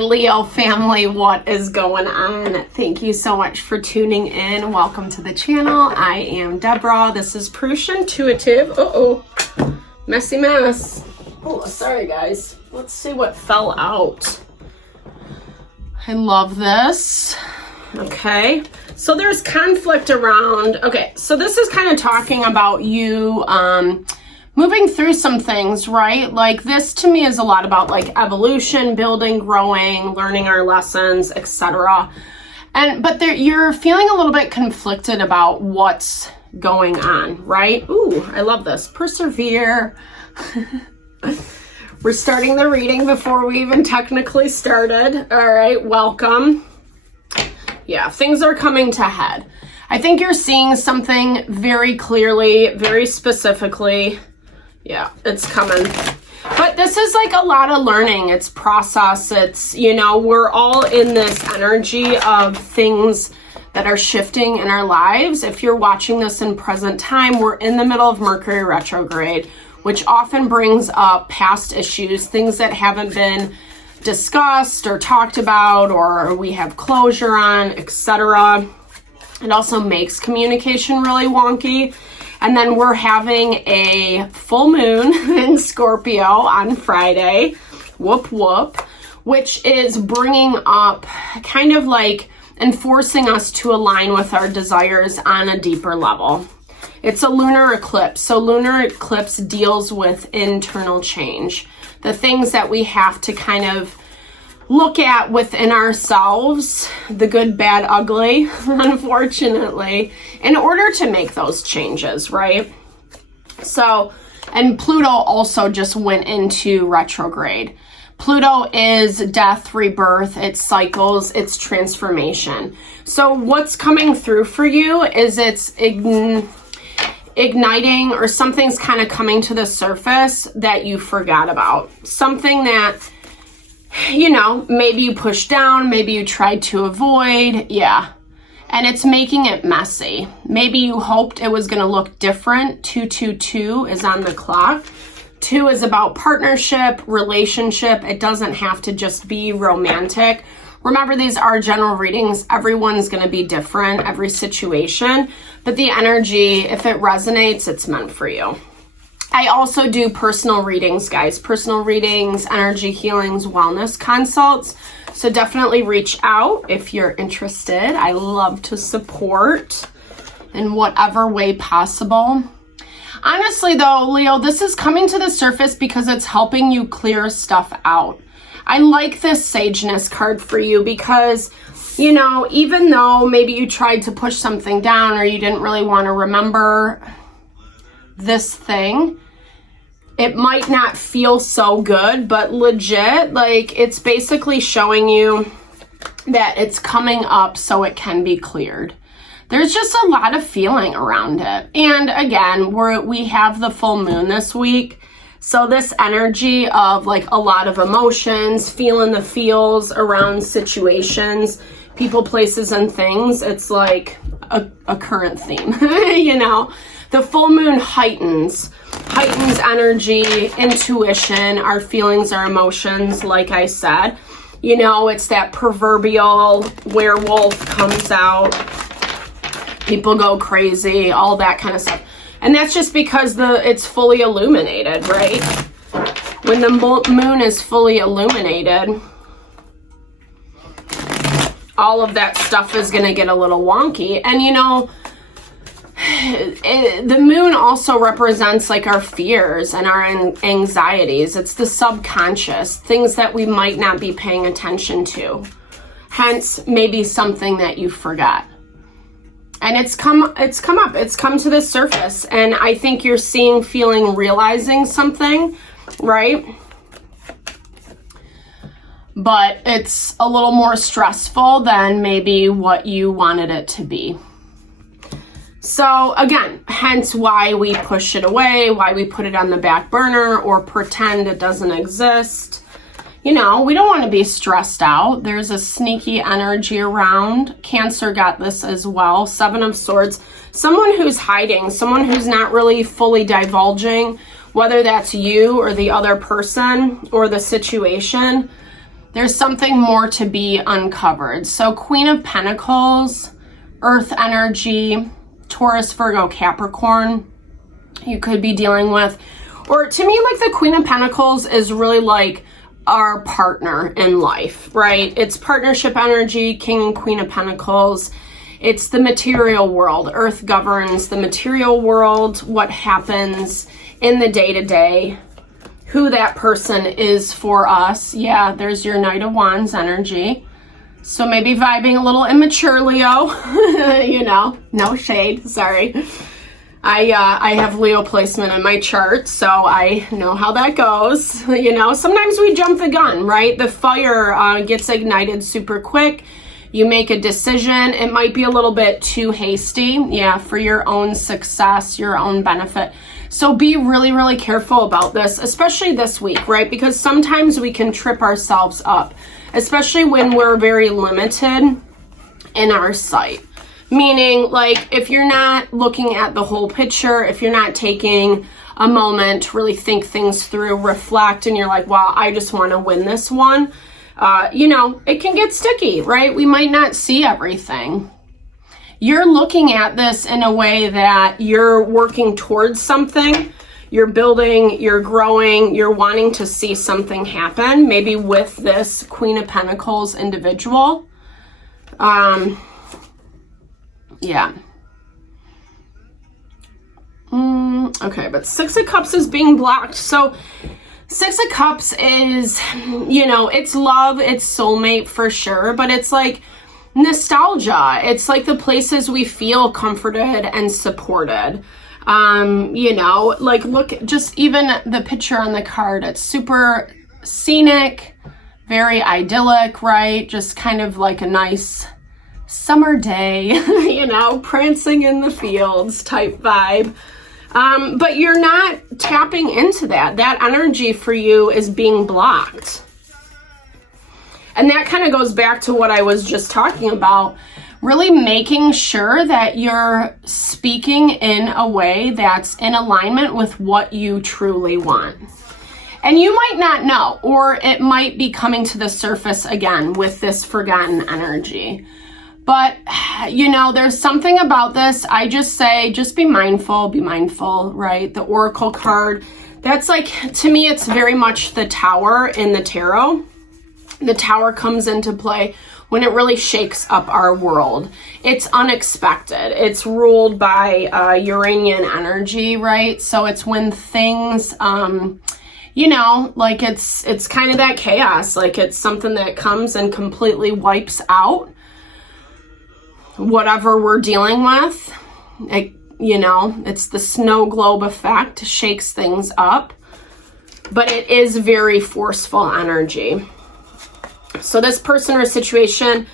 Leo family, what is going on? Thank you so much for tuning in. Welcome to the channel. I am Deborah. This is Purusha Intuitive. Messy mess. Oh, sorry guys. Let's see what fell out. I love this. Okay, so there's conflict around. Okay, so this is kind of talking about you moving through some things, right? Like this to me is a lot about like evolution, building, growing, learning our lessons, etc. But you're feeling a little bit conflicted about what's going on, right? Ooh, I love this. Persevere. We're starting the reading before we even technically started. All right, welcome. Yeah, things are coming to head. I think you're seeing something very clearly, very specifically. Yeah, it's coming. But this is like a lot of learning. It's process. It's, you know, we're all in this energy of things that are shifting in our lives. If you're watching this in present time, we're in the middle of Mercury retrograde, which often brings up past issues, things that haven't been discussed or talked about or we have closure on, etc. It also makes communication really wonky. And then we're having a full moon in Scorpio on Friday, whoop whoop, which is bringing up kind of like enforcing us to align with our desires on a deeper level. It's a lunar eclipse. So lunar eclipse deals with internal change, the things that we have to kind of look at within ourselves, the good, bad, ugly, unfortunately, in order to make those changes, right? So, and Pluto also just went into retrograde. Pluto is death, rebirth, it's cycles, it's transformation. So what's coming through for you is it's igniting, or something's kind of coming to the surface that you forgot about. Something that, you know, maybe you pushed down, maybe you tried to avoid, yeah. And it's making it messy. Maybe you hoped it was going to look different. 222 is on the clock. 2 is about partnership, relationship. It doesn't have to just be romantic. Remember, these are general readings. Everyone's going to be different, every situation. But the energy, if it resonates, it's meant for you. I also do personal readings, guys. Personal readings, energy healings, wellness consults. So definitely reach out if you're interested. I love to support in whatever way possible. Honestly, though, Leo, this is coming to the surface because it's helping you clear stuff out. I like this sageness card for you because, you know, even though maybe you tried to push something down or you didn't really want to remember this thing, it might not feel so good, but legit, like it's basically showing you that it's coming up so it can be cleared. There's just a lot of feeling around it. And again, we have the full moon this week. So this energy of like a lot of emotions, feeling the feels around situations, people, places, and things, it's like a current theme, you know? The full moon heightens energy, intuition, our feelings, our emotions, like I said. You know, it's that proverbial werewolf comes out, people go crazy, all that kind of stuff. And that's just because it's fully illuminated, right? When the moon is fully illuminated, all of that stuff is going to get a little wonky. And you know, the moon also represents like our fears and our anxieties. It's the subconscious, things that we might not be paying attention to. Hence, maybe something that you forgot. And it's come up, it's come to the surface. And I think you're seeing, feeling, realizing something, right? But it's a little more stressful than maybe what you wanted it to be. So again, hence why we push it away, why we put it on the back burner or pretend it doesn't exist. You know, we don't want to be stressed out. There's a sneaky energy around. Cancer got this as well. 7 of Swords. Someone who's hiding, someone who's not really fully divulging, whether that's you or the other person or the situation. There's something more to be uncovered. So Queen of Pentacles, Earth energy, Taurus, Virgo, Capricorn, you could be dealing with. Or to me, like the Queen of Pentacles is really like our partner in life, right? It's partnership energy, King and Queen of Pentacles. It's the material world. Earth governs the material world, what happens in the day-to-day, who that person is for us. Yeah, there's your Knight of Wands energy. So maybe vibing a little immature, Leo. You know, no shade, sorry. I have Leo placement in my chart, so I know how that goes. You know, sometimes we jump the gun, right? The fire gets ignited super quick. You make a decision. It might be a little bit too hasty, yeah, for your own success, your own benefit. So be really, really careful about this, especially this week, right? Because sometimes we can trip ourselves up, especially when we're very limited in our sight. Meaning, like, if you're not looking at the whole picture, if you're not taking a moment to really think things through, reflect, and you're like, wow, I just want to win this one, you know, it can get sticky, right? We might not see everything. You're looking at this in a way that you're working towards something, you're building, you're growing, you're wanting to see something happen, maybe with this Queen of Pentacles individual. Yeah. Okay, but Six of Cups is being blocked. So Six of Cups is, you know, it's love, it's soulmate for sure, but it's like nostalgia. It's like the places we feel comforted and supported. You know, like look, just even the picture on the card, it's super scenic, very idyllic, right? Just kind of like a nice summer day, you know, prancing in the fields type vibe. But you're not tapping into that. That energy for you is being blocked. And that kind of goes back to what I was just talking about, really making sure that you're speaking in a way that's in alignment with what you truly want. And you might not know, or it might be coming to the surface again with this forgotten energy. But, you know, there's something about this. I just say, just be mindful, right? The Oracle card, that's like, to me, it's very much the Tower in the tarot. The Tower comes into play when it really shakes up our world. It's unexpected. It's ruled by Uranian energy, right? So it's when things, you know, like it's kind of that chaos. Like it's something that comes and completely wipes out whatever we're dealing with. It, you know, it's the snow globe effect, shakes things up, but it is very forceful energy. So this person or situation,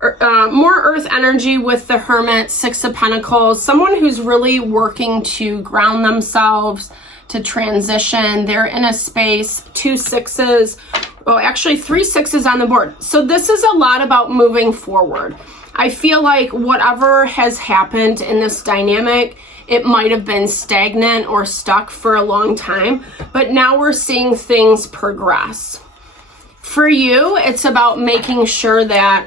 more earth energy with the Hermit, Six of Pentacles, someone who's really working to ground themselves, to transition. They're in a space, 2 sixes, oh, actually 3 sixes on the board. So this is a lot about moving forward. I feel like whatever has happened in this dynamic, it might have been stagnant or stuck for a long time, but now we're seeing things progress. For you, it's about making sure that,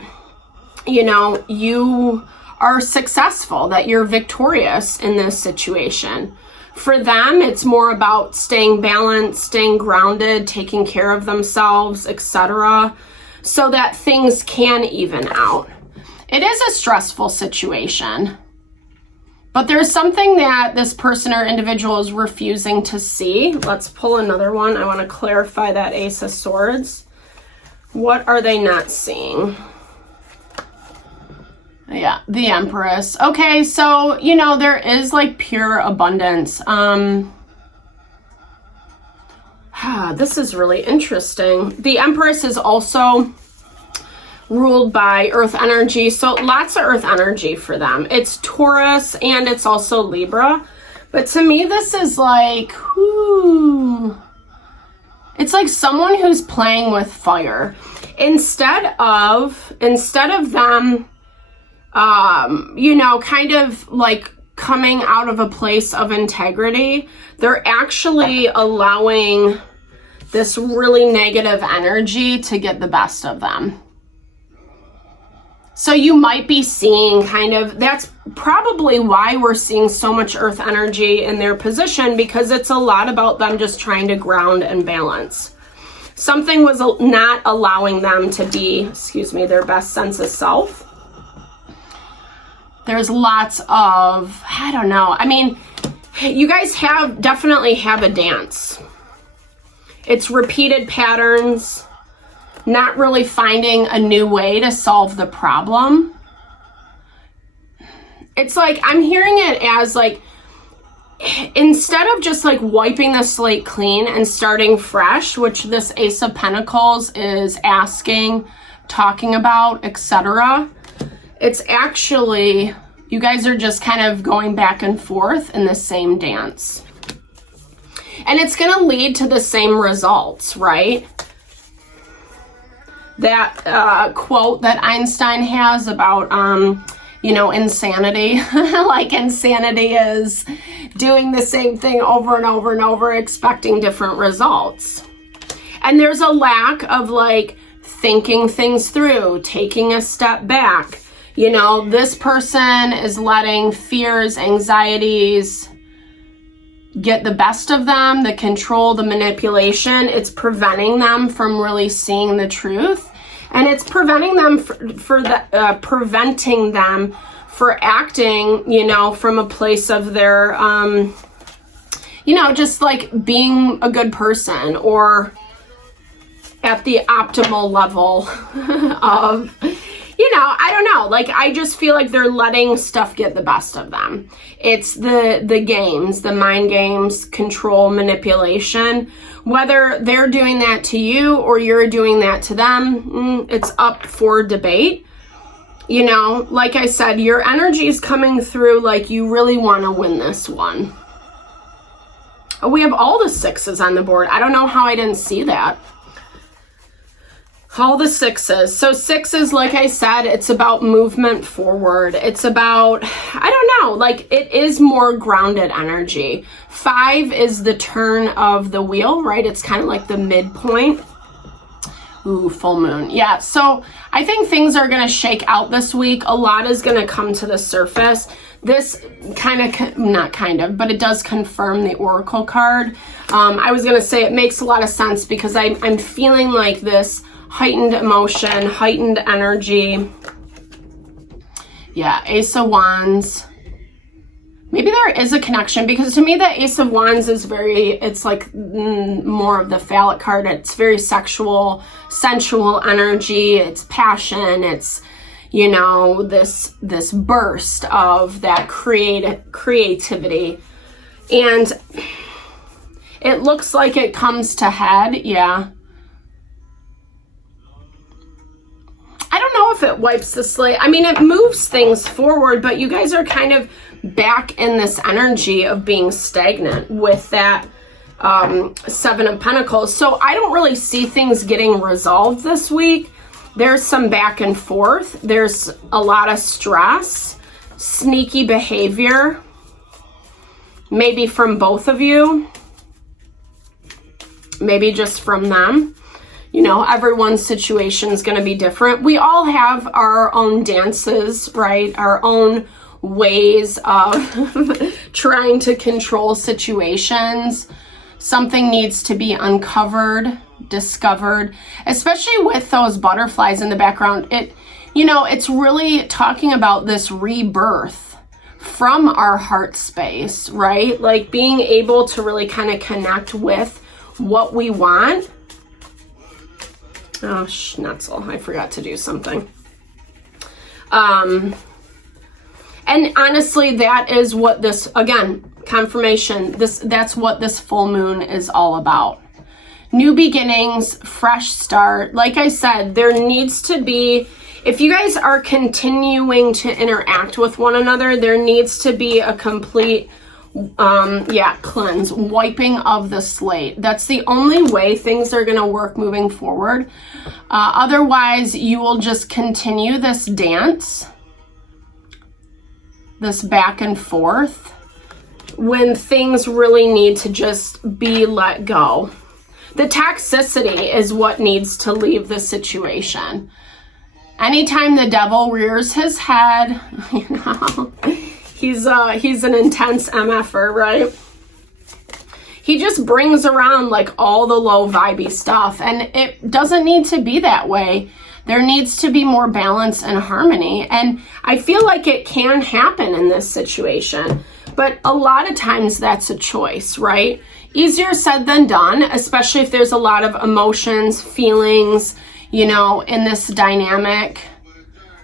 you know, you are successful, that you're victorious in this situation. For them, it's more about staying balanced, staying grounded, taking care of themselves, etc., so that things can even out. It is a stressful situation, but there's something that this person or individual is refusing to see. Let's pull another one. I want to clarify that Ace of Swords. What are they not seeing? Yeah, the Empress. Okay, so, you know, there is like pure abundance. This is really interesting. The Empress is also ruled by earth energy, so lots of earth energy for them. It's Taurus and it's also Libra, but to me this is like, whoo, it's like someone who's playing with fire instead of them you know, kind of like coming out of a place of integrity. They're actually allowing this really negative energy to get the best of them. So you might be seeing kind of, that's probably why we're seeing so much earth energy in their position, because it's a lot about them just trying to ground and balance. Something was not allowing them to be, their best sense of self. There's lots of, I don't know. I mean, you guys definitely have a dance. It's repeated patterns, not really finding a new way to solve the problem. It's like, I'm hearing it as like, instead of just like wiping the slate clean and starting fresh, which this Ace of Pentacles is asking, talking about, etc., it's actually, you guys are just kind of going back and forth in the same dance. And it's going to lead to the same results, right? That quote that Einstein has about, insanity. Like insanity is doing the same thing over and over and over, expecting different results. And there's a lack of like thinking things through, taking a step back. This person is letting fears, anxieties get the best of them, the control, the manipulation. It's preventing them from really seeing the truth. And it's preventing them preventing them for acting, from a place of their, just like being a good person or at the optimal level of, I don't know. Like, I just feel like they're letting stuff get the best of them. It's the games, the mind games, control, manipulation. Whether they're doing that to you or you're doing that to them, it's up for debate. Like I said, your energy is coming through like you really want to win this one. Oh, we have all the sixes on the board. I don't know how I didn't see that. All the sixes. So sixes, like I said, it's about movement forward. It's about, I don't know, like it is more grounded energy. 5 is the turn of the wheel, right? It's kind of like the midpoint. Ooh, full moon. Yeah, so I think things are going to shake out this week. A lot is going to come to the surface. This but it does confirm the Oracle card. I was going to say it makes a lot of sense because I'm feeling like this heightened emotion, heightened energy. Yeah, Ace of Wands. Maybe there is a connection because to me the Ace of Wands is it's like more of the phallic card. It's very sexual, sensual energy. It's passion. It's, this burst of that creativity. And it looks like it comes to head. Yeah. I don't know if it wipes the slate. I mean, it moves things forward, but you guys are kind of back in this energy of being stagnant with that 7 of Pentacles. So I don't really see things getting resolved this week. There's some back and forth. There's a lot of stress, sneaky behavior, maybe from both of you, maybe just from them. Everyone's situation is going to be different. We all have our own dances, right? Our own ways of trying to control situations. Something needs to be uncovered, discovered, especially with those butterflies in the background. It's really talking about this rebirth from our heart space, right? Like being able to really kind of connect with what we want. Oh, schnitzel. I forgot to do something. And honestly, that is what this, again, confirmation, that's what this full moon is all about. New beginnings, fresh start. Like I said, there needs to be, if you guys are continuing to interact with one another, there needs to be a complete cleanse, wiping of the slate. That's the only way things are going to work moving forward. Otherwise, you will just continue this dance, this back and forth, when things really need to just be let go. The toxicity is what needs to leave the situation. Anytime the devil rears his head, you know, he's an intense MFer, right? He just brings around like all the low vibey stuff, and it doesn't need to be that way. There needs to be more balance and harmony, and I feel like it can happen in this situation, but a lot of times that's a choice, right? Easier said than done, especially if there's a lot of emotions, feelings, you know, in this dynamic.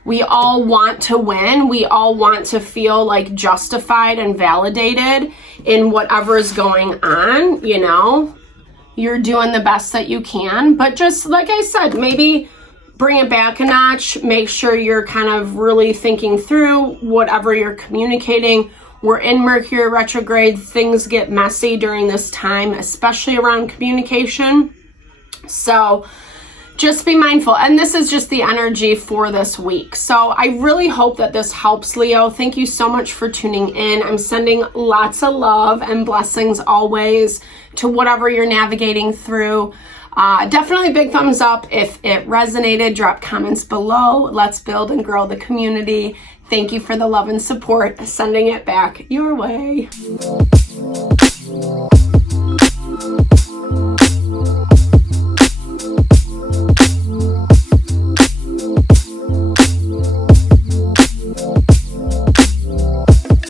We all want to win. We all want to feel like justified and validated in whatever is going on, you know. You're doing the best that you can, but just like I said, maybe bring it back a notch. Make sure you're kind of really thinking through whatever you're communicating. We're in Mercury retrograde. Things get messy during this time, especially around communication. So just be mindful. And this is just the energy for this week. So I really hope that this helps, Leo. Thank you so much for tuning in. I'm sending lots of love and blessings always to whatever you're navigating through. Definitely big thumbs up if it resonated. Drop comments below. Let's build and grow the community. Thank you for the love and support. Sending it back your way.